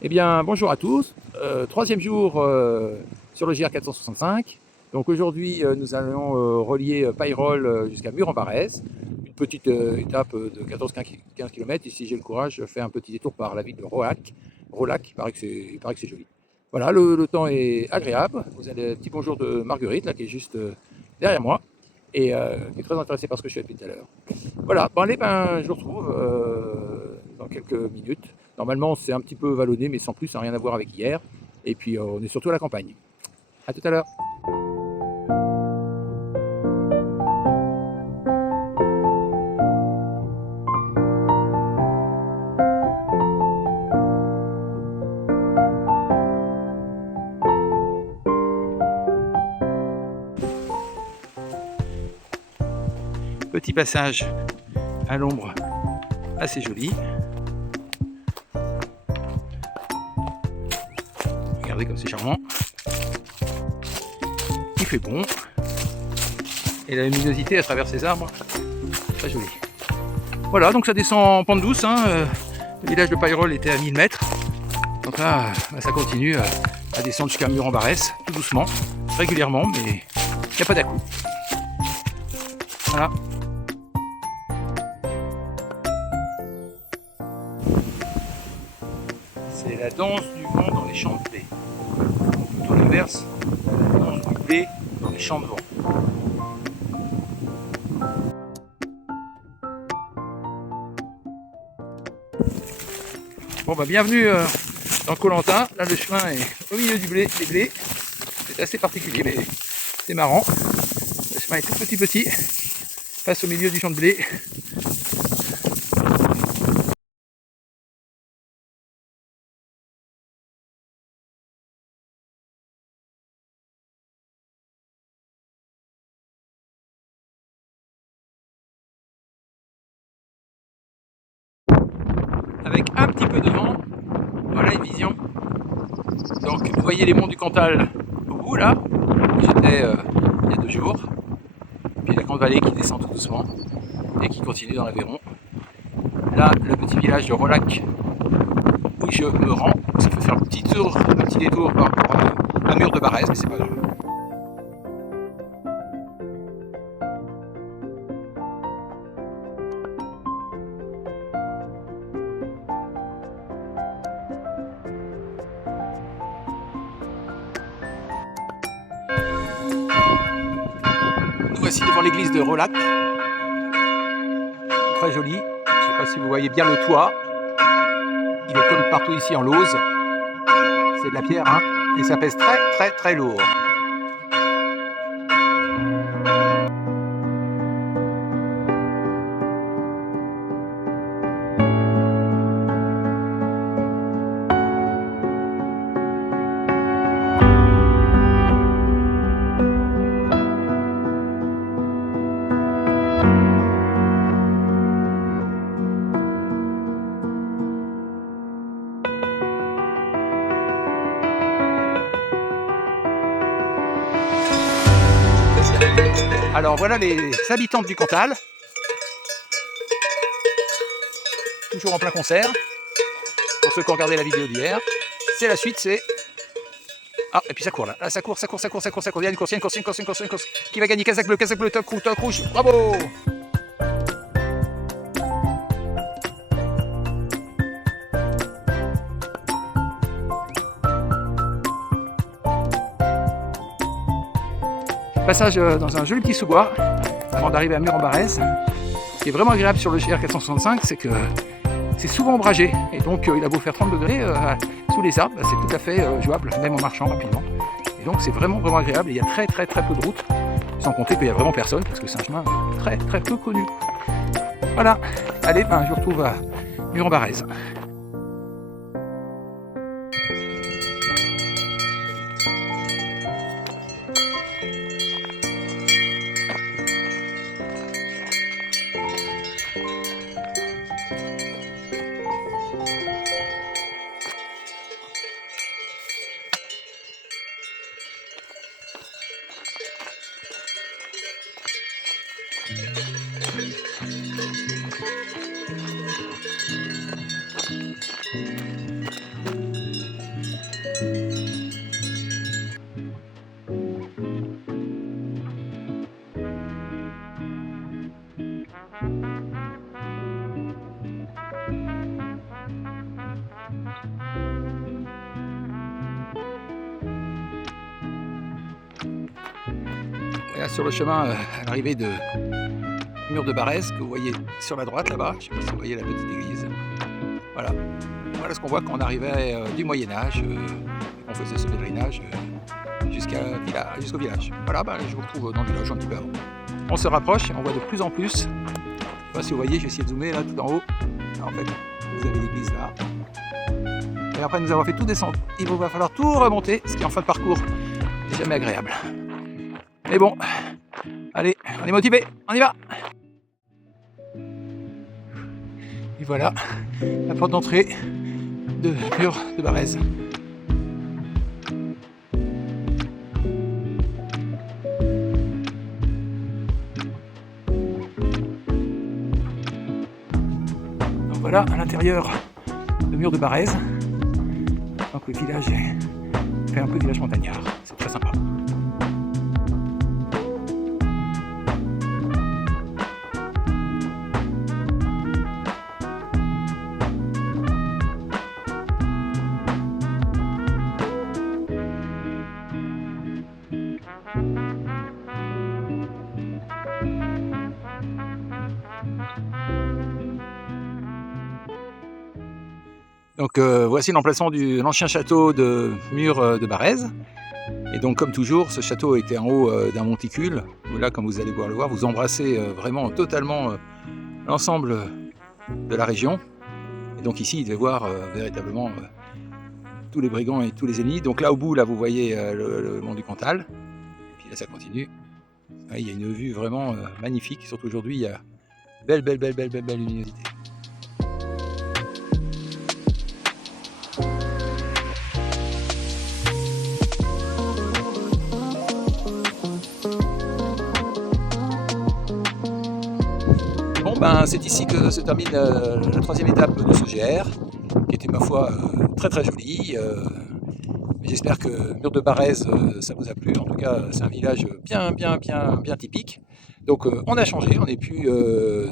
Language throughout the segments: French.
Eh bien, bonjour à tous. Troisième jour sur le GR 465. Donc aujourd'hui, nous allons relier Payrolles jusqu'à Mur-en-Barrez. Une petite étape de 14-15 km. Et si j'ai le courage, je fais un petit détour par la ville de Roac. Rolac, il paraît que c'est joli. Voilà, le temps est agréable. Vous avez un petit bonjour de Marguerite, là, qui est juste derrière moi. Et qui est très intéressée par ce que je fais depuis tout à l'heure. Voilà, bon allez, je vous retrouve dans quelques minutes. Normalement, c'est un petit peu vallonné, mais sans plus, ça n'a rien à voir avec hier. Et puis, on est surtout à la campagne. À tout à l'heure. Petit passage à l'ombre assez joli. Regardez comme c'est charmant. Il fait bon. Et la luminosité à travers ces arbres, très joli. Voilà, donc ça descend en pente douce. Le village de Payrolles était à 1000 mètres. Donc là, ça continue à descendre jusqu'à Mur-en-Barrez, tout doucement, régulièrement, mais il n'y a pas d'à-coup. Voilà. C'est la danse du vent dans les champs de blé. Plutôt l'inverse, la danse du blé dans les champs de vent. Bon bah bienvenue dans Koh-Lanta. Là le chemin est au milieu du blé, des blés. C'est assez particulier mais c'est marrant. Le chemin est tout petit, passe au milieu du champ de blé. Avec un petit peu de vent, voilà une vision. Donc vous voyez les monts du Cantal au bout là, où j'étais il y a 2 jours. Puis la grande vallée qui descend tout doucement et qui continue dans l'Aveyron. Là, le petit village de Rolac où je me rends. Ça fait faire un petit détour par rapport à Mur-de-Barrez, mais c'est pas grave. Nous voici devant l'église de Rolac. Très joli. Je ne sais pas si vous voyez bien le toit. Il est comme partout ici en lauze. C'est de la pierre, hein, et ça pèse très lourd. Alors voilà les habitantes du Cantal, toujours en plein concert, pour ceux qui ont regardé la vidéo d'hier. C'est la suite, c'est... Ah, et puis ça court là, ça court, il y a une course, qui va gagner Kazakh bleu, top rouge, bravo! Passage dans un joli petit sous-bois, avant d'arriver à Mur-en-Barrez. Ce qui est vraiment agréable sur le GR 465, c'est que c'est souvent ombragé, et donc il a beau faire 30 degrés sous les arbres, c'est tout à fait jouable, même en marchant rapidement. Et donc c'est vraiment agréable, et il y a très peu de route, sans compter qu'il n'y a vraiment personne, parce que c'est un chemin très peu connu. Voilà, allez, je vous retrouve à Mur-en-Barrez. Et là, sur le chemin à l'arrivée de Mur de Barrez, que vous voyez sur la droite là-bas, je ne sais pas si vous voyez la petite église. Voilà, voilà ce qu'on voit quand on arrivait du Moyen-Âge, on faisait ce pèlerinage jusqu'au village. Voilà, je vous retrouve dans le village un petit peu avant. On se rapproche et on voit de plus en plus. Je ne sais pas si vous voyez, je vais essayer de zoomer là tout en haut. Alors, en fait, vous avez l'église là. Et après nous avons fait tout descendre, il va falloir tout remonter, ce qui en fin de parcours n'est jamais agréable. Mais bon, allez, on est motivé, on y va. Et voilà, la porte d'entrée de Mur de Barrez. Donc voilà, à l'intérieur de Mur de Barrez. Donc le village fait un peu village montagnard, c'est très sympa. Donc voici l'emplacement de l'ancien château de Mur de Barrez. Et donc comme toujours, ce château était en haut d'un monticule, où là, comme vous allez pouvoir le voir, vous embrassez vraiment totalement l'ensemble de la région. Et donc ici, il devait voir véritablement tous les brigands et tous les ennemis. Donc là au bout, là vous voyez le mont du Cantal. Et puis là ça continue. Ouais, il y a une vue vraiment magnifique, surtout aujourd'hui, il y a belle luminosité. Bon, c'est ici que se termine la troisième étape de ce GR, qui était ma foi très jolie. J'espère que Mur de Barrez, ça vous a plu. En tout cas, c'est un village bien typique. Donc on a changé, on n'est plus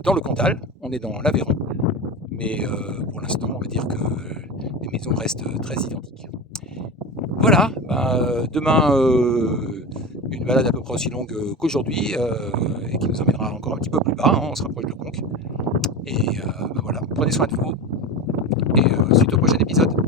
dans le Cantal, on est dans l'Aveyron. Mais pour l'instant, on va dire que les maisons restent très identiques. Voilà, demain, une balade à peu près aussi longue qu'aujourd'hui, et qui nous emmènera encore un petit peu plus bas, hein, on se rapproche de Conques. Et voilà, prenez soin de vous, et suite au prochain épisode.